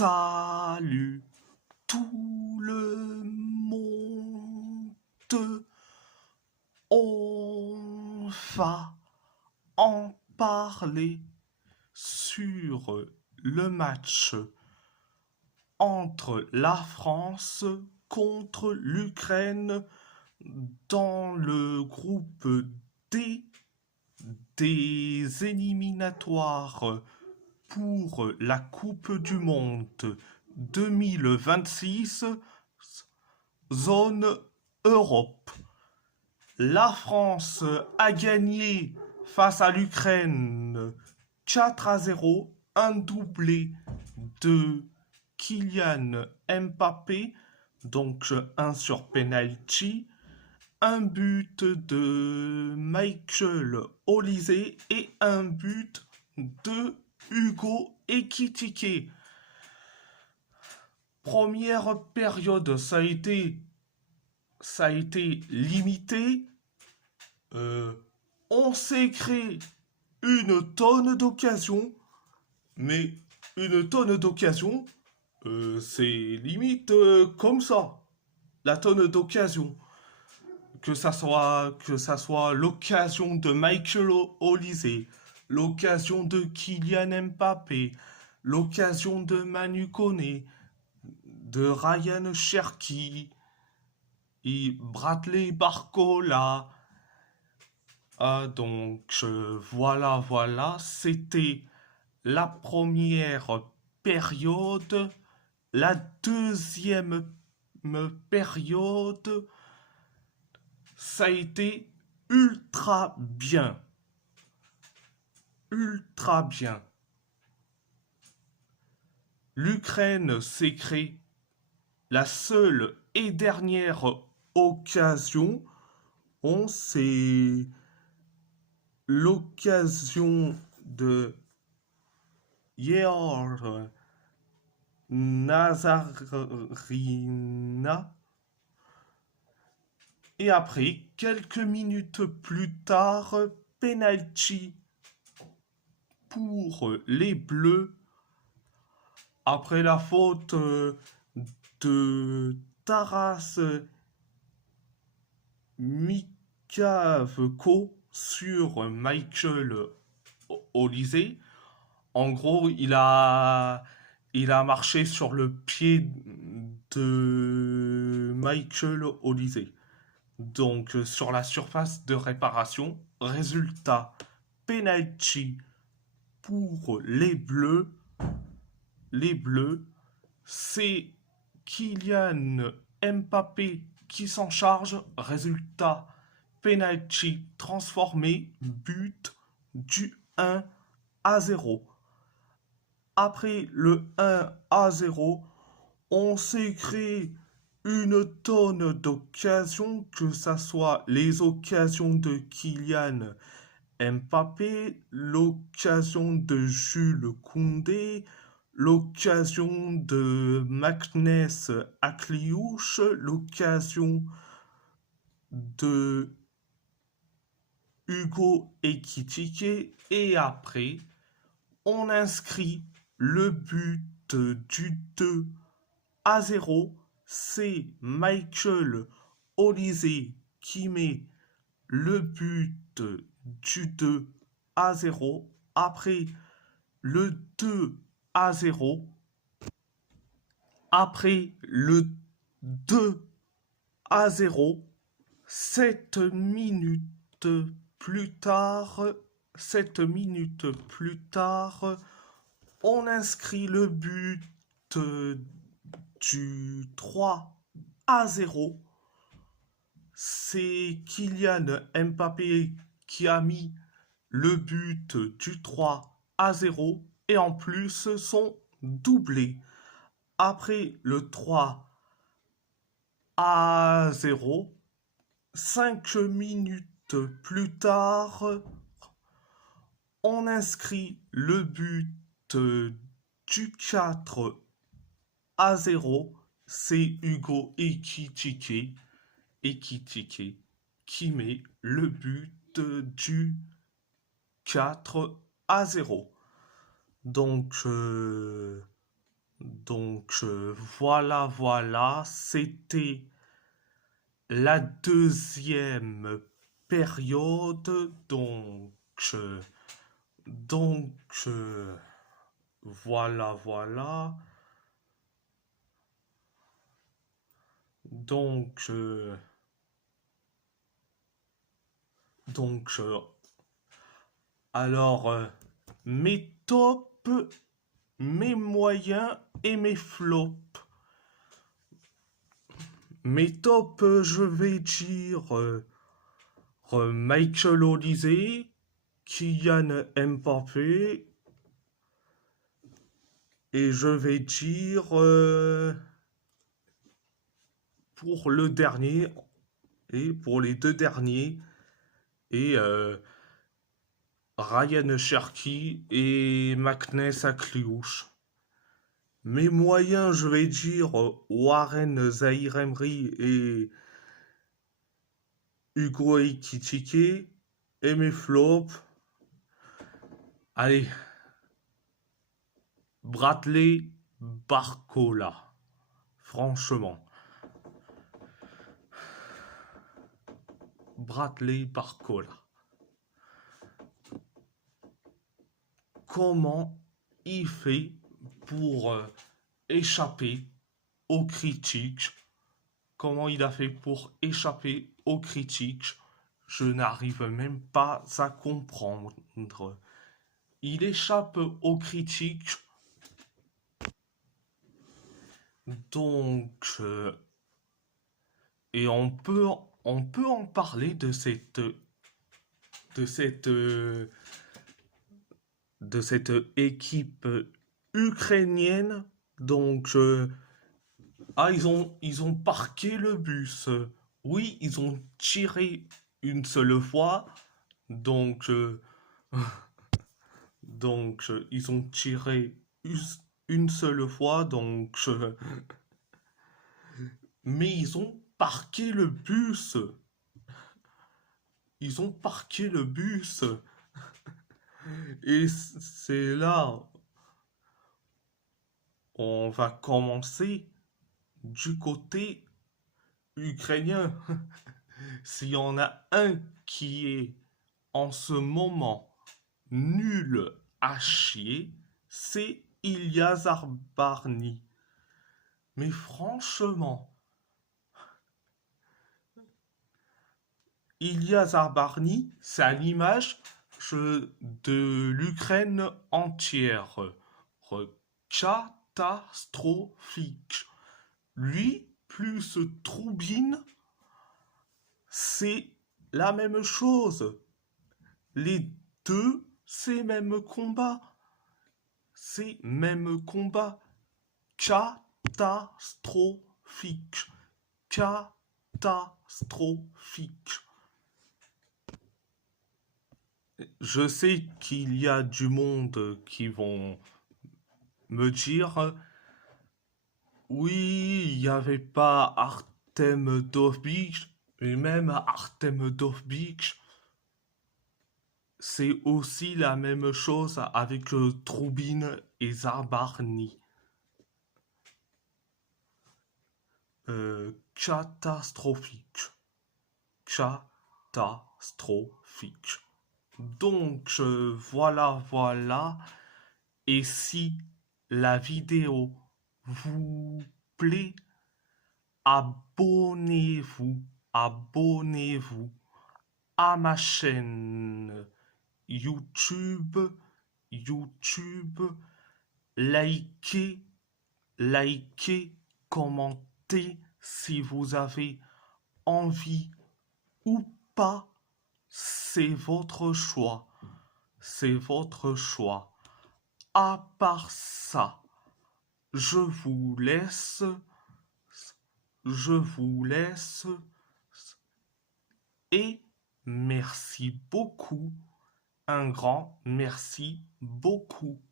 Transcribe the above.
Salut tout le monde, on va en parler sur le match entre la France contre l'Ukraine dans le groupe D des éliminatoires pour la Coupe du Monde 2026, zone Europe. La France a gagné face à l'Ukraine 4-0, un doublé de Kylian Mbappé, donc un sur penalty, un but de Michael Olise et un but de Hugo Ekitike. Première période, ça a été limité. On s'est créé une tonne d'occasions, mais une tonne d'occasions, c'est limite comme ça. La tonne d'occasions. Que ça soit l'occasion de Michael Olise, l'occasion de Kylian Mbappé, l'occasion de Manu Koné, de Ryan Cherki et Bradley Barcola. Donc voilà, c'était la première période. La deuxième période, ça a été ultra bien. Ultra bien. L'Ukraine s'est créée la seule et dernière occasion. C'est l'occasion de Yehor Nazarina. Et après, quelques minutes plus tard, penalty pour les Bleus. Après la faute de Taras Mikavko sur Michael Olise. En gros, il a marché sur le pied de Michael Olise. Donc sur la surface de réparation, résultat penalty pour les Bleus. Les Bleus, c'est Kylian Mbappé qui s'en charge. Résultat penalty transformé, but du 1-0. Après le 1-0, on s'est créé une tonne d'occasions, que ce soit les occasions de Kylian Mbappé, l'occasion de Jules Koundé, l'occasion de Magnès Akliouche, l'occasion de Hugo Ekitike, et après, on inscrit le but du 2-0. C'est Michael Olise qui met le but du 2-0. Après le 2-0, après le 2-0, 7 minutes plus tard, on inscrit le but du 3-0. C'est Kylian Mbappé qui a mis le but du 3-0 et en plus son doublé. Après le 3-0, 5 minutes plus tard, on inscrit le but du 4-0. C'est Hugo Ekitike qui met le but du 4-0. Donc Donc voilà, c'était la deuxième période. Euh, donc voilà. Donc euh, donc alors mes tops, mes moyens et mes flops. Mes tops, je vais dire Michael Olise, Kylian Mbappé, et je vais dire pour le dernier et pour les deux derniers, et Ryan Cherky et Magnus Akliouche. Mes moyens, je vais dire Warren Zahir Emery et Hugo Ekitike. Et mes flops, allez, Bradley Barcola. Franchement, Bradley Barcola. Comment il fait pour échapper aux critiques? Comment il a fait pour échapper aux critiques? Je n'arrive même pas à comprendre. Il échappe aux critiques. Donc, et on peut en parler de cette, euh, de cette équipe ukrainienne. Donc, ils ont parqué le bus. Oui, ils ont tiré une seule fois. Donc, ils ont tiré une seule fois. Mais ils ont parqué le bus. Ils ont parqué le bus. Et c'est là, on va commencer du côté ukrainien. S'il y en a un qui est en ce moment nul à chier, c'est Ilyasar Barny. Mais franchement, Ilyasar Barny, c'est à l'image de l'Ukraine entière. Catastrophique. Lui, plus Troubine, c'est la même chose. Les deux, c'est même combat. C'est même combat. Catastrophique. Catastrophique. Je sais qu'il y a du monde qui vont me dire oui, il n'y avait pas Artem Dovbyk, mais même Artem Dovbyk, c'est aussi la même chose avec Troubine et Zabarny. Catastrophique. Catastrophique. Donc voilà. Et si la vidéo vous plaît, abonnez-vous, abonnez-vous à ma chaîne YouTube, YouTube, likez, likez, commentez si vous avez envie ou pas, c'est votre choix, c'est votre choix. À part ça, je vous laisse, je vous laisse et merci beaucoup, un grand merci beaucoup.